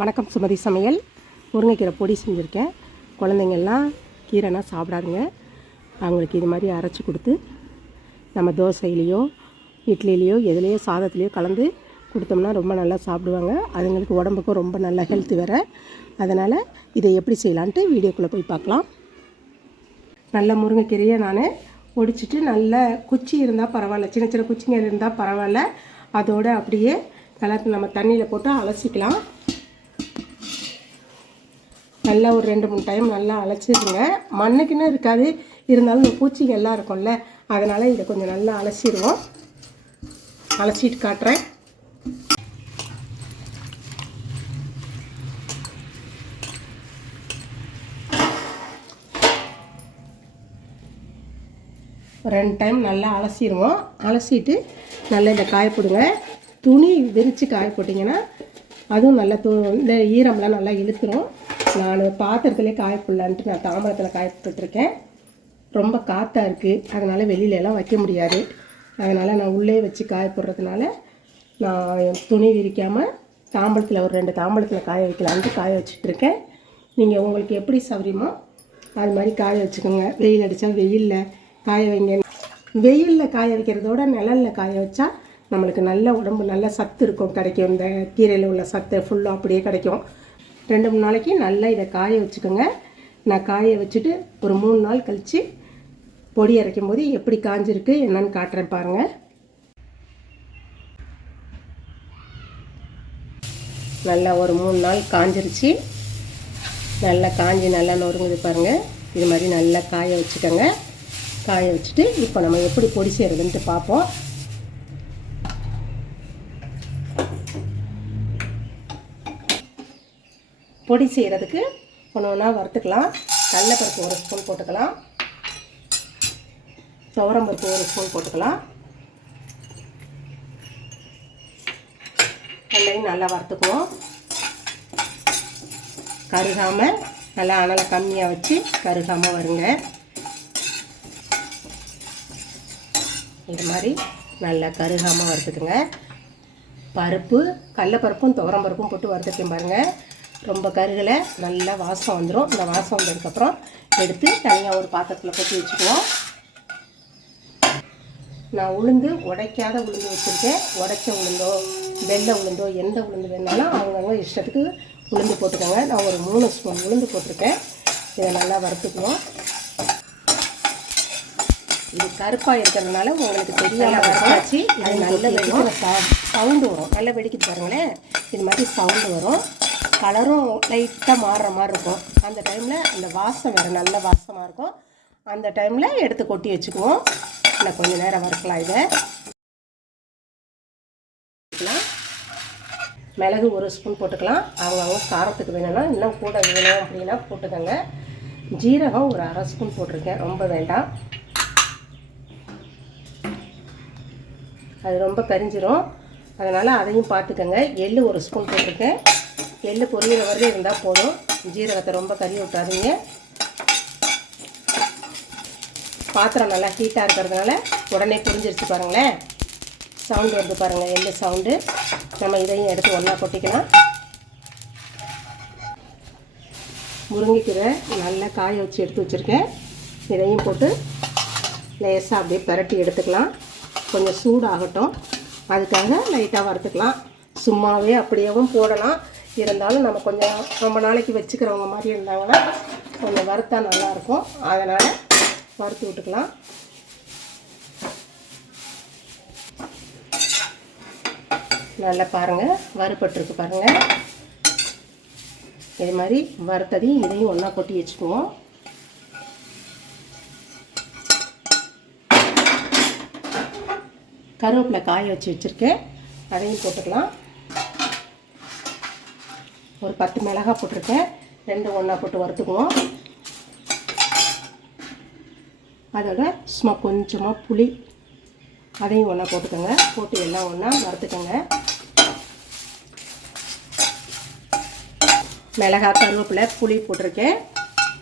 வணக்கம் சுமதி சமையல். முருங்கைக்கீரை பொடி செஞ்சுருக்கேன். குழந்தைங்கள்லாம் கீரைனா சாப்பிடாதுங்க. அவங்களுக்கு இது மாதிரி அரைச்சி கொடுத்து நம்ம தோசையிலையோ இட்லிலேயோ எதுலேயோ சாதத்துலேயோ கலந்து கொடுத்தோம்னா ரொம்ப நல்லா சாப்பிடுவாங்க. அதுங்களுக்கு உடம்புக்கும் ரொம்ப நல்ல ஹெல்த் வேறு. அதனால் இதை எப்படி செய்யலான்ட்டு வீடியோக்குள்ளே போய் பார்க்கலாம். நல்ல முருங்கைக்கீரையை நான் ஒடிச்சிட்டு நல்ல குச்சி இருந்தால் பரவாயில்ல, சின்ன சின்ன குச்சிங்க இருந்தால் பரவாயில்ல, அதோடு அப்படியே நல்லா நம்ம தண்ணியில் போட்டு அலசிக்கலாம். நல்லா ஒரு 2-3 டைம் நல்லா அலசிடுங்க. மண்ணுக்குன்னு இருக்காது, இருந்தாலும் இந்த பூச்சிங்க எல்லாம் இருக்கும்ல, அதனால் இதை கொஞ்சம் நல்லா அலசிடுவோம். அலசிட்டு காட்டுறேன். ஒரு 2 டைம் நல்லா அலசிடுவோம். அலசிட்டு நல்லா இந்த காயப்போடுங்க. துணி விரித்து காய போட்டிங்கன்னா அதுவும் நல்லா இந்த ஈரம்லாம் நல்லா இழுத்துரும். நான் பாத்திரத்துலேயே காயப்படலான்ட்டு நான் தாம்பரத்தில் காய போட்டுருக்கேன். ரொம்ப காற்றாக இருக்குது, அதனால் வெளியிலலாம் வைக்க முடியாது. அதனால் நான் உள்ளே வச்சு காய போடுறதுனால நான் துணி விரிக்காமல் தாம்பரத்தில் ஒரு 2 தாம்பரத்தில் காய வைக்கலான்ட்டு காய வச்சுட்ருக்கேன். நீங்கள் உங்களுக்கு எப்படி சௌரியமோ அது மாதிரி காய வச்சுக்கோங்க. வெயில் அடித்தா வெயிலில் காய வைங்க. வெயிலில் காய வைக்கிறதோட நிழலில் காய வச்சா நம்மளுக்கு நல்ல உடம்பு நல்ல சத்து இருக்கும், கிடைக்கும். இந்த கீரையில் உள்ள சத்து ஃபுல்லாக அப்படியே கிடைக்கும். 2-3 நாளைக்கு நல்லா இதை காய வச்சுக்கோங்க. நான் காய வச்சுட்டு ஒரு 3 நாள் கழித்து பொடி அரைக்கும் போது எப்படி காஞ்சிருக்கு என்னன்னு காட்டுறேன் பாருங்கள். நல்லா ஒரு 3 நாள் காஞ்சிருச்சு. நல்லா காஞ்சி நல்லா நொறுங்குது பாருங்கள். இது மாதிரி நல்லா காய வச்சுக்கோங்க. காய வச்சுட்டு இப்போ நம்ம எப்படி பொடி செய்கிறதுன்ட்டு பார்ப்போம். பொடி செய்கிறதுக்கு ஒன்று ஒன்றா வறுத்துக்கலாம். கடலைப்பருப்பு 1 ஸ்பூன் போட்டுக்கலாம். துவரம்பருப்பு 1 ஸ்பூன் போட்டுக்கலாம். ரெண்டையும் நல்லா வறுத்துக்குவோம். கருகாமல் நல்லா அனலை கம்மியாக வச்சு கருகாமல் வருங்க. இது மாதிரி நல்லா கருகாமல் வறுத்துக்குங்க. பருப்பு கடலைப்பருப்பும் துவரம்பருப்பும் போட்டு வறுத்துக்கேன் பாருங்கள். ரொம்ப கருகலை, நல்லா வாசம் வந்துடும். இந்த வாசம் வந்ததுக்கப்புறம் எடுத்து தனியாக ஒரு பாத்திரத்தில் போட்டு வச்சுக்குவோம். நான் உளுந்து உடைக்காத உளுந்து வச்சுருக்கேன். உடைச்ச உளுந்தோ வெள்ளை உளுந்தோ எந்த உளுந்து வேணாலும் அவங்கவுங்க இஷ்டத்துக்கு உளுந்து போட்டுக்கோங்க. நான் ஒரு 3 ஸ்பூன் உளுந்து போட்டிருக்கேன். இதை நல்லா வறுத்துக்குவோம். இது கருப்பாக இருக்கிறதுனால உங்களுக்கு தெரியாமல் வறுத்தாச்சு. அது நல்ல வெடிக்கிற சவுண்டு வரும். நல்லா வெடிக்கிட்டு பாருங்களேன். இது மாதிரி சவுண்டு வரும். கலரும் லைட்டாக மாறுற மாதிரி இருக்கும். அந்த டைமில் அந்த வாசம் வேறு நல்ல வாசமாக இருக்கும். அந்த டைமில் எடுத்து கொட்டி வச்சுக்குவோம். இன்னும் கொஞ்சம் நேரம் வறுக்கலாம். இதை மிளகு 1 ஸ்பூன் போட்டுக்கலாம். அவங்க காரத்துக்கு வேணும்னா இன்னும் கூட வேணும் அப்படின்னா போட்டுக்கோங்க. ஜீரகம் ஒரு 1/2 ஸ்பூன் போட்டிருக்கேன், ரொம்ப வேண்டாம், அது ரொம்ப கரிஞ்சிரும். அதனால் அதையும் பார்த்துக்கோங்க. எள்ளு 1 ஸ்பூன் போட்டிருக்கேன். எள்ளு பொரியிற வரையும் இருந்தால் போதும். ஜீரகத்தை ரொம்ப கறி விட்டாதீங்க. பாத்திரம் நல்லா ஹீட்டாக இருக்கிறதுனால உடனே புரிஞ்சிருச்சு பாருங்களேன். சவுண்டு வந்து பாருங்கள், எள்ளு சவுண்டு. நம்ம இதையும் எடுத்து ஒன்றா கொட்டிக்கலாம். முருங்கைக்கீரை நல்லா காய வச்சு எடுத்து வச்சுருக்கேன். இதையும் போட்டு லேசாக அப்படியே பரட்டி எடுத்துக்கலாம். கொஞ்சம் சூடாகட்டும், அதுக்காக லைட்டாக வறுத்துக்கலாம். சும்மாவே அப்படியேவும் போடலாம். இருந்தாலும் நம்ம கொஞ்சம் ரொம்ப நாளைக்கு வச்சுக்கிறவங்க மாதிரி இருந்தாங்கன்னா கொஞ்சம் வறுத்தா நல்லாயிருக்கும். அதனால் வறுத்து விட்டுக்கலாம். நல்லா பாருங்கள், வறுபட்டுருக்கு பாருங்கள். இது மாதிரி வறுத்ததையும் இதையும் ஒன்றா கொட்டி வச்சுக்குவோம். கருவேப்பிலை காய வச்சு வச்சுருக்கேன், அதையும் போட்டுக்கலாம். ஒரு 10 மிளகாய் போட்டிருக்கேன், 2 ஒன்றா போட்டு வறுத்துக்குவோம். அதோட சும்மா கொஞ்சமாக புளி, அதையும் ஒன்றா போட்டுக்கோங்க. போட்டு எல்லாம் ஒன்றா வறுத்துக்கோங்க. மிளகாய், கருவேப்பிலை, புளி போட்டிருக்கேன்.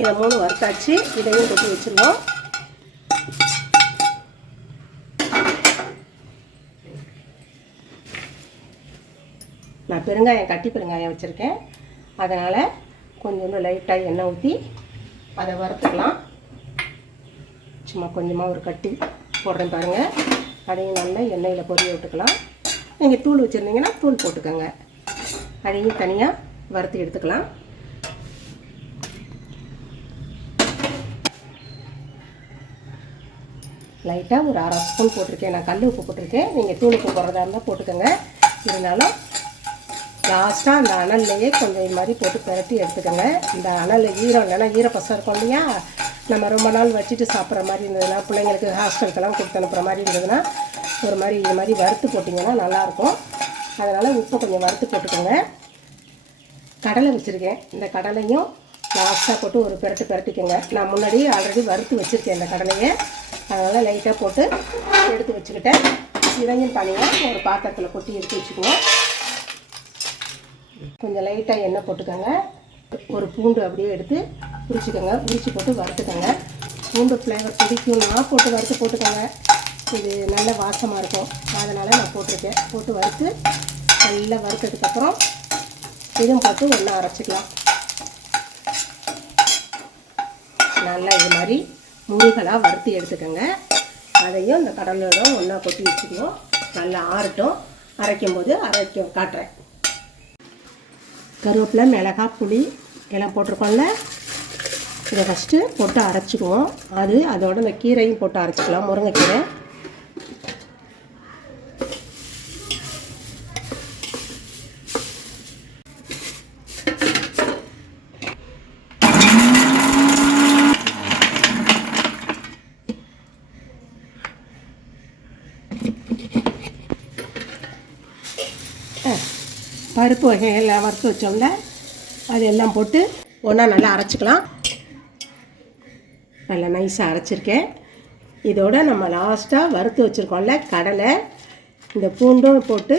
இதை 3 வறுத்தாச்சு. இதையும் கொட்டி வச்சுருவோம். நான் பெருங்காயம், கட்டி பெருங்காயம் வச்சுருக்கேன், அதனால் கொஞ்சோண்டு லைட்டாக எண்ணெய் ஊற்றி அதை வறுத்துக்கலாம். சும்மா கொஞ்சமாக ஒரு கட்டி போடுறேன் பாருங்கள். அதையும் நல்லா எண்ணெயில் பொரிய விட்டுக்கலாம். நீங்கள் தூள் வச்சுருந்தீங்கன்னா தூள் போட்டுக்கோங்க. அதையும் தனியாக வறுத்து எடுத்துக்கலாம். லைட்டாக ஒரு 1/2 ஸ்பூன் போட்டிருக்கேன். நான் கல் உப்பு போட்டிருக்கேன். நீங்கள் தூள் உப்பு போடுறதா இருந்தால் போட்டுக்கோங்க. இருந்தாலும் லாஸ்ட்டாக அந்த அனல்லையே கொஞ்சம் இது மாதிரி போட்டு பிரட்டி எடுத்துக்கோங்க. இந்த அனல் ஈரம் இல்லைன்னா ஈரப்பசம் இருக்கும் இல்லையா, நம்ம ரொம்ப நாள் வச்சுட்டு சாப்பிட்ற மாதிரி இருந்ததுன்னா, பிள்ளைங்களுக்கு ஹாஸ்டலுக்கெல்லாம் கொடுத்து அனுப்புகிற மாதிரி இருந்ததுன்னா ஒரு மாதிரி இது மாதிரி வறுத்து போட்டிங்கன்னா நல்லாயிருக்கும். அதனால் உப்பை கொஞ்சம் வறுத்து போட்டுக்கோங்க. கடலை வச்சுருக்கேன். இந்த கடலையும் லாஸ்ட்டாக போட்டு ஒரு பிரட்டிக்கோங்க. நான் முன்னாடி ஆல்ரெடி வறுத்து வச்சுருக்கேன் இந்த கடலையை. அதனால் லைட்டாக போட்டு எடுத்து வச்சுக்கிட்டேன். இதையும் தனியாக ஒரு பாத்திரத்தில் கொட்டி எடுத்து வச்சுக்குவோம். கொஞ்சம் லைட்டாக எண்ணெய் போட்டுக்கோங்க. ஒரு பூண்டு அப்படியே எடுத்து உரிச்சிக்கோங்க. உரிச்சு போட்டு வறுத்துக்கோங்க. பூண்டு ஃப்ளேவர் பிடிக்கும்னா போட்டு வறுத்து போட்டுக்கோங்க. இது நல்ல வாசமாக இருக்கும். அதனால் நான் போட்டிருக்கேன். போட்டு வறுத்து நல்லா வறுத்ததுக்கப்புறம் இதுவும் போட்டு ஒன்றா அரைச்சிக்கலாம். நல்லா இது மாதிரி முருகலாக வறுத்து எடுத்துக்கோங்க. அதையும் இந்த கடலோட ஒன்றா கொட்டி வச்சுக்குவோம். நல்லா ஆறட்டும். அரைக்கும் போது காட்டுறேன். கருவேப்பிலை, மிளகாய், புளி எல்லாம் போட்டிருக்கோம்ல, இதை ஃபஸ்ட்டு போட்டு அரைச்சிக்குவோம். அதோட இந்த கீரையும் போட்டு அரைச்சிக்கலாம். முருங்கைக்கீரை பருப்பு வகைகள்லாம் வறுத்து வச்சோம்ல, அது எல்லாம் போட்டு ஒன்றா நல்லா அரைச்சிக்கலாம். நல்லா நைஸாக அரைச்சிருக்கேன். இதோட நம்ம லாஸ்ட்டாக வறுத்து வச்சுருக்கோம்ல கடலை, இந்த பூண்டும் போட்டு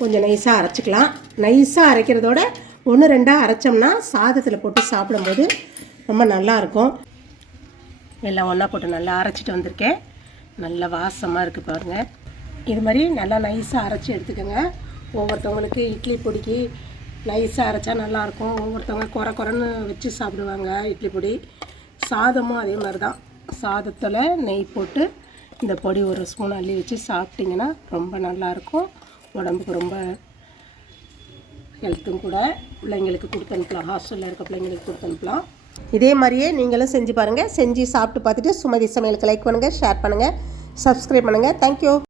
கொஞ்சம் நைஸாக அரைச்சிக்கலாம். நைஸாக அரைக்கிறதோட 1-2 அரைச்சோம்னா சாதத்தில் போட்டு சாப்பிடும்போது ரொம்ப நல்லாயிருக்கும். எல்லாம் ஒன்றா போட்டு நல்லா அரைச்சிட்டு வந்திருக்கேன். நல்ல வாசமாக இருக்குது பாருங்கள். இது மாதிரி நல்லா நைஸாக அரைச்சி எடுத்துக்கோங்க. ஒவ்வொருத்தவங்களுக்கு இட்லி பொடிக்கு நைஸாக அரைச்சா நல்லாயிருக்கும். ஒவ்வொருத்தவங்க குறைன்னு வச்சு சாப்பிடுவாங்க இட்லி பொடி. சாதமும் அதே மாதிரி தான். சாதத்தில் நெய் போட்டு இந்த பொடி ஒரு ஸ்பூன் அள்ளி வச்சு சாப்பிட்டிங்கன்னா ரொம்ப நல்லாயிருக்கும். உடம்புக்கு ரொம்ப ஹெல்த்தும் கூட. பிள்ளைங்களுக்கு கொடுத்து அனுப்பலாம். ஹாஸ்டலில் இருக்க பிள்ளைங்களுக்கு கொடுத்து அனுப்பலாம். இதே மாதிரியே நீங்களும் செஞ்சு பாருங்கள். செஞ்சு சாப்பிட்டு பார்த்துட்டு சுமதி சமையலுக்கு லைக் பண்ணுங்கள், ஷேர் பண்ணுங்கள், சப்ஸ்கிரைப் பண்ணுங்கள். தேங்க்யூ.